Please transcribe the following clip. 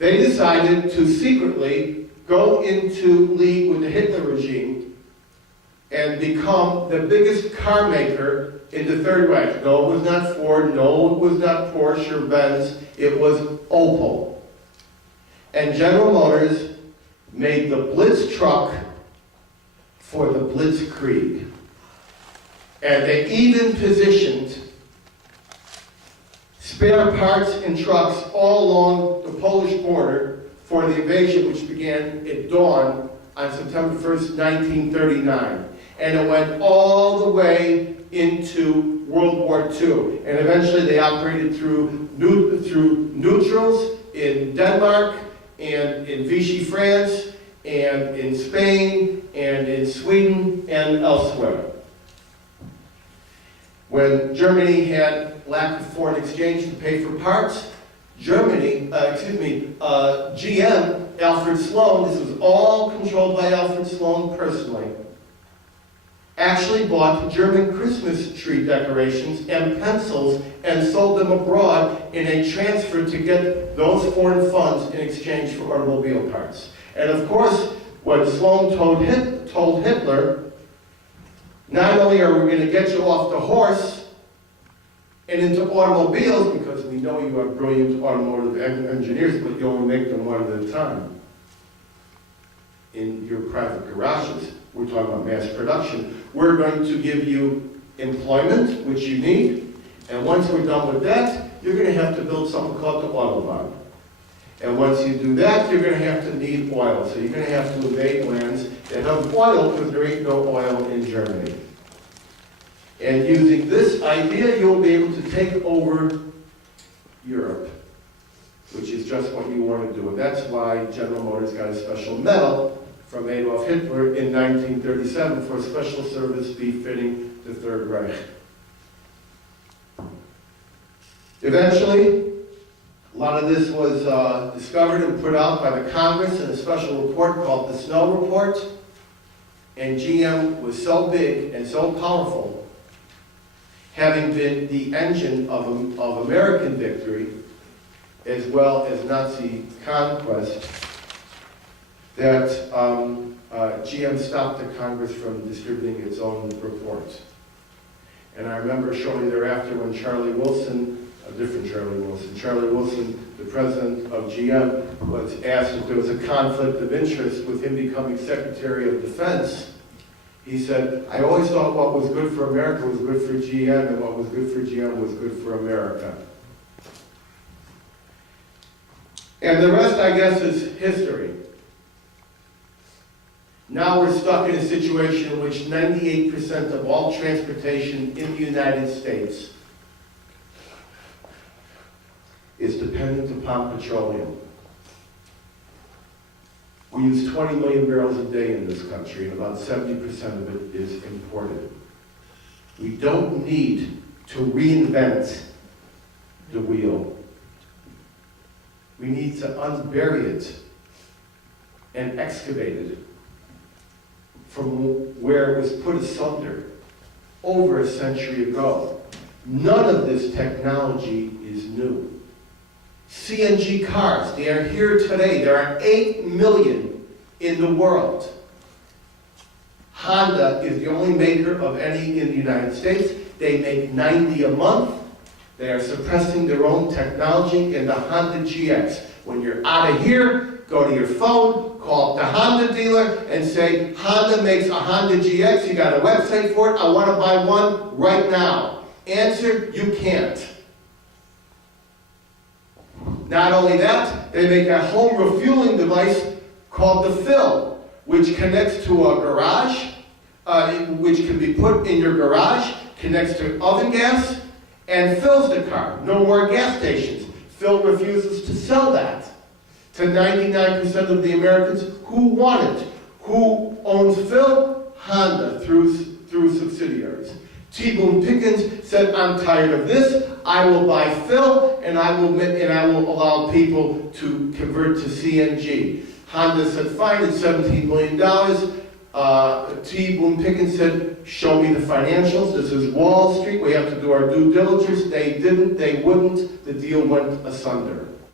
they decided to secretly go into league with the Hitler regime and become the biggest car maker in the Third Reich. No, it was not Ford, no, it was not Porsche or Benz, it was Opel. And General Motors made the Blitz truck for the Blitzkrieg. And they even positioned spare parts and trucks all along the Polish border for the invasion, which began at dawn on September 1st, 1939. And it went all the way into World War II. And eventually they operated through neutrals in Denmark and in Vichy, France, and in Spain, and in Sweden, and elsewhere. When Germany had lack of foreign exchange to pay for parts, GM, Alfred Sloan, this was all controlled by Alfred Sloan personally, actually bought German Christmas tree decorations and pencils and sold them abroad in a transfer to get those foreign funds in exchange for automobile parts. And of course, when Sloan told Hitler, not only are we going to get you off the horse and into automobiles, because we know you are brilliant automotive engineers, but you only make them one at a time in your private garages. We're talking about mass production. We're going to give you employment, which you need, and once we're done with that, you're going to have to build something called the Autobahn. And once you do that, you're going to have to need oil. So you're going to have to invade lands that have oil, because there ain't no oil in Germany. And using this idea, you'll be able to take over Europe, which is just what you want to do. And that's why General Motors got a special medal from Adolf Hitler in 1937 for special service befitting the Third Reich. Eventually, a lot of this was discovered and put out by the Congress in a special report called the Snow Report. And GM was so big and so powerful, having been the engine of American victory as well as Nazi conquest, that GM stopped the Congress from distributing its own report. And I remember shortly thereafter when Charlie Wilson, a different Charlie Wilson, the president of GM, was asked if there was a conflict of interest with him becoming Secretary of Defense. He said, I always thought what was good for America was good for GM, and what was good for GM was good for America. And the rest, I guess, is history. Now we're stuck in a situation in which 98% of all transportation in the United States is dependent upon petroleum. We use 20 million barrels a day in this country, and about 70% of it is imported. We don't need to reinvent the wheel. We need to unbury it and excavate it from where it was put asunder over a century ago. None of this technology is new. CNG cars, they are here today. There are 8 million in the world. Honda is the only maker of any in the United States. They make 90 a month. They are suppressing their own technology in the Honda GX. When you're out of here, go to your phone, call up the Honda dealer and say, Honda makes a Honda GX, you got a website for it, I want to buy one right now. Answer, you can't. Not only that, they make a home refueling device called the Fill, which connects to a garage, which can be put in your garage, connects to oven gas, and fills the car. No more gas stations. Fill refuses to sell that to 99% of the Americans who want it. Who owns Fill? Honda, through subsidiaries. T. Boone Pickens said, I'm tired of this. I will buy Fill, and I will allow people to convert to CNG. Honda said, fine, it's $17 million. T. Boone Pickens said, show me the financials. This is Wall Street. We have to do our due diligence. They didn't. They wouldn't. The deal went asunder.